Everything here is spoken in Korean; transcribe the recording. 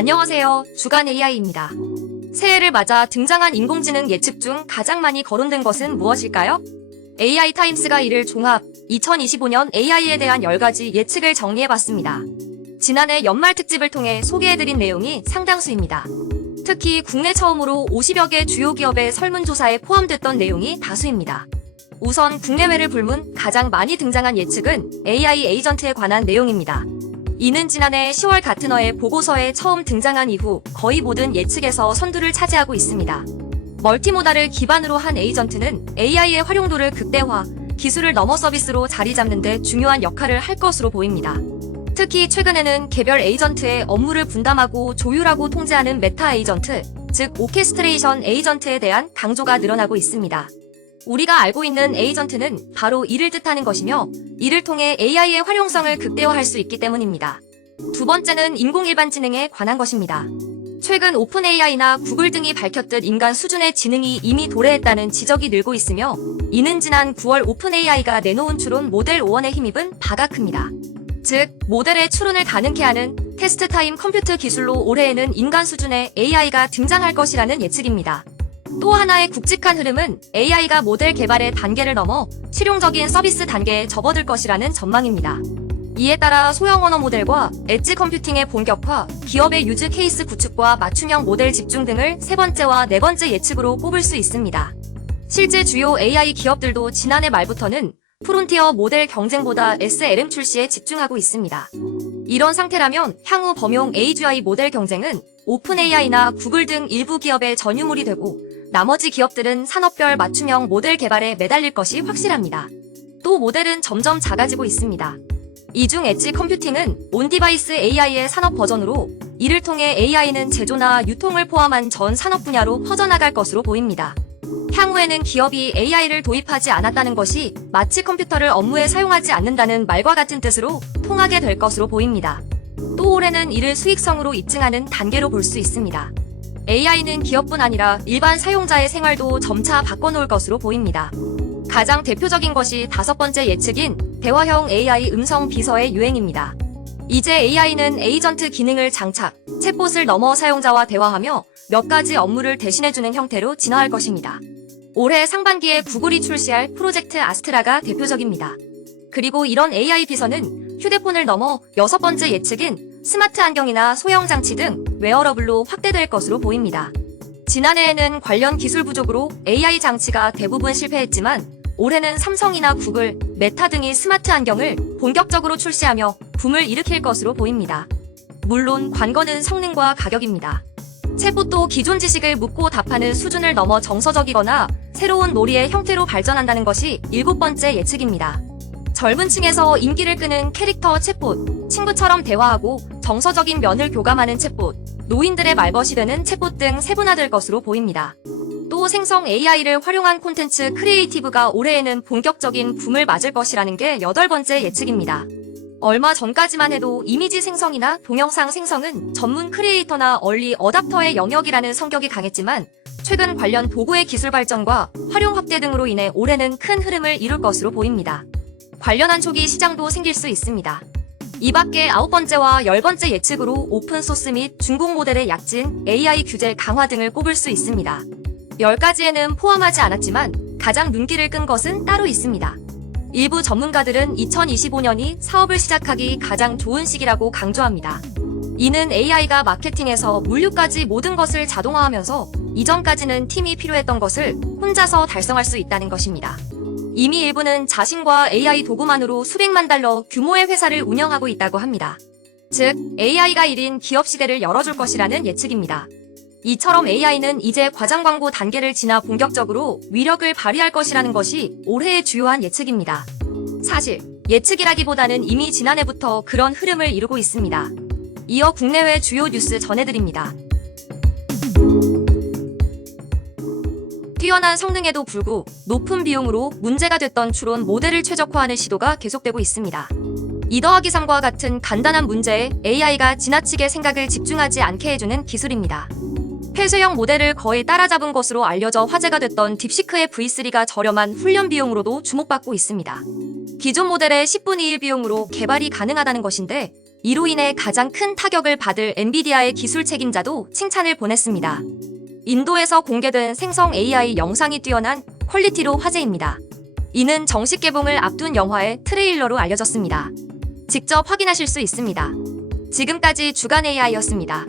안녕하세요. 주간 AI입니다. 새해를 맞아 등장한 인공지능 예측 중 가장 많이 거론된 것은 무엇일까요? AI 타임스가 이를 종합 2025년 AI에 대한 10가지 예측을 정리해봤습니다. 지난해 연말 특집을 통해 소개해드린 내용이 상당수입니다. 특히 국내 처음으로 50여 개 주요 기업의 설문조사에 포함됐던 내용이 다수입니다. 우선 국내외를 불문 가장 많이 등장한 예측은 AI 에이전트에 관한 내용입니다. 이는 지난해 10월 같은 해에 보고서에 처음 등장한 이후 거의 모든 예측에서 선두를 차지하고 있습니다. 멀티모달을 기반으로 한 에이전트는 AI의 활용도를 극대화, 기술을 넘어 서비스로 자리 잡는 데 중요한 역할을 할 것으로 보입니다. 특히 최근에는 개별 에이전트의 업무를 분담하고 조율하고 통제하는 메타 에이전트, 즉 오케스트레이션 에이전트에 대한 강조가 늘어나고 있습니다. 우리가 알고 있는 에이전트는 바로 이를 뜻하는 것이며 이를 통해 AI의 활용성을 극대화할 수 있기 때문입니다. 두 번째는 인공일반지능에 관한 것입니다. 최근 오픈 AI나 구글 등이 밝혔듯 인간 수준의 지능이 이미 도래했다는 지적이 늘고 있으며 이는 지난 9월 오픈 AI가 내놓은 추론 모델 5원에 힘입은 바가 큽니다. 즉, 모델의 추론을 가능케 하는 테스트 타임 컴퓨트 기술로 올해에는 인간 수준의 AI가 등장할 것이라는 예측입니다. 또 하나의 굵직한 흐름은 AI가 모델 개발의 단계를 넘어 실용적인 서비스 단계에 접어들 것이라는 전망입니다. 이에 따라 소형 언어 모델과 엣지 컴퓨팅의 본격화, 기업의 유즈 케이스 구축과 맞춤형 모델 집중 등을 세 번째와 네 번째 예측으로 꼽을 수 있습니다. 실제 주요 AI 기업들도 지난해 말부터는 프론티어 모델 경쟁보다 SLM 출시에 집중하고 있습니다. 이런 상태라면 향후 범용 AGI 모델 경쟁은 오픈 AI나 구글 등 일부 기업의 전유물이 되고 나머지 기업들은 산업별 맞춤형 모델 개발에 매달릴 것이 확실합니다. 또 모델은 점점 작아지고 있습니다. 이 중 엣지 컴퓨팅은 온디바이스 AI의 산업 버전으로 이를 통해 AI는 제조나 유통을 포함한 전 산업 분야로 퍼져나갈 것으로 보입니다. 향후에는 기업이 AI를 도입하지 않았다는 것이 마치 컴퓨터를 업무에 사용하지 않는다는 말과 같은 뜻으로 통하게 될 것으로 보입니다. 또 올해는 이를 수익성으로 입증하는 단계로 볼 수 있습니다. AI는 기업뿐 아니라 일반 사용자의 생활도 점차 바꿔놓을 것으로 보입니다. 가장 대표적인 것이 다섯 번째 예측인 대화형 AI 음성 비서의 유행입니다. 이제 AI는 에이전트 기능을 장착, 챗봇을 넘어 사용자와 대화하며 몇 가지 업무를 대신해주는 형태로 진화할 것입니다. 올해 상반기에 구글이 출시할 프로젝트 아스트라가 대표적입니다. 그리고 이런 AI 비서는 휴대폰을 넘어 여섯 번째 예측인 스마트 안경이나 소형 장치 등 웨어러블로 확대될 것으로 보입니다. 지난해에는 관련 기술 부족으로 AI 장치가 대부분 실패했지만 올해는 삼성이나 구글, 메타 등이 스마트 안경을 본격적으로 출시하며 붐을 일으킬 것으로 보입니다. 물론 관건은 성능과 가격입니다. 챗봇도 기존 지식을 묻고 답하는 수준을 넘어 정서적이거나 새로운 놀이의 형태로 발전한다는 것이 일곱 번째 예측입니다. 젊은 층에서 인기를 끄는 캐릭터 챗봇, 친구처럼 대화하고 정서적인 면을 교감하는 챗봇, 노인들의 말벗이 되는 챗봇 등 세분화될 것으로 보입니다. 또 생성 AI를 활용한 콘텐츠 크리에이티브가 올해에는 본격적인 붐을 맞을 것이라는 게 여덟 번째 예측입니다. 얼마 전까지만 해도 이미지 생성이나 동영상 생성은 전문 크리에이터나 얼리 어답터의 영역이라는 성격이 강했지만 최근 관련 도구의 기술 발전과 활용 확대 등으로 인해 올해는 큰 흐름을 이룰 것으로 보입니다. 관련한 초기 시장도 생길 수 있습니다. 이 밖에 아홉 번째와 열 번째 예측으로 오픈소스 및 중국 모델의 약진, AI 규제 강화 등을 꼽을 수 있습니다. 10가지에는 포함하지 않았지만 가장 눈길을 끈 것은 따로 있습니다. 일부 전문가들은 2025년이 사업을 시작하기 가장 좋은 시기라고 강조합니다. 이는 AI가 마케팅에서 물류까지 모든 것을 자동화하면서 이전까지는 팀이 필요했던 것을 혼자서 달성할 수 있다는 것입니다. 이미 일부는 자신과 AI 도구만으로 수백만 달러 규모의 회사를 운영하고 있다고 합니다. 즉, AI가 1인 기업 시대를 열어줄 것이라는 예측입니다. 이처럼 AI는 이제 과장 광고 단계를 지나 본격적으로 위력을 발휘할 것이라는 것이 올해의 주요한 예측입니다. 사실 예측이라기보다는 이미 지난해부터 그런 흐름을 이루고 있습니다. 이어 국내외 주요 뉴스 전해드립니다. 뛰어난 성능에도 불구 높은 비용으로 문제가 됐던 추론 모델을 최적화하는 시도가 계속되고 있습니다. 2+3과 같은 간단한 문제에 AI가 지나치게 생각을 집중하지 않게 해주는 기술입니다. 폐쇄형 모델을 거의 따라잡은 것으로 알려져 화제가 됐던 딥시크의 V3가 저렴한 훈련 비용으로도 주목받고 있습니다. 기존 모델의 10분의 1 비용으로 개발이 가능하다는 것인데 이로 인해 가장 큰 타격을 받을 엔비디아의 기술 책임자도 칭찬을 보냈습니다. 인도에서 공개된 생성 AI 영상이 뛰어난 퀄리티로 화제입니다. 이는 정식 개봉을 앞둔 영화의 트레일러로 알려졌습니다. 직접 확인하실 수 있습니다. 지금까지 주간 AI였습니다.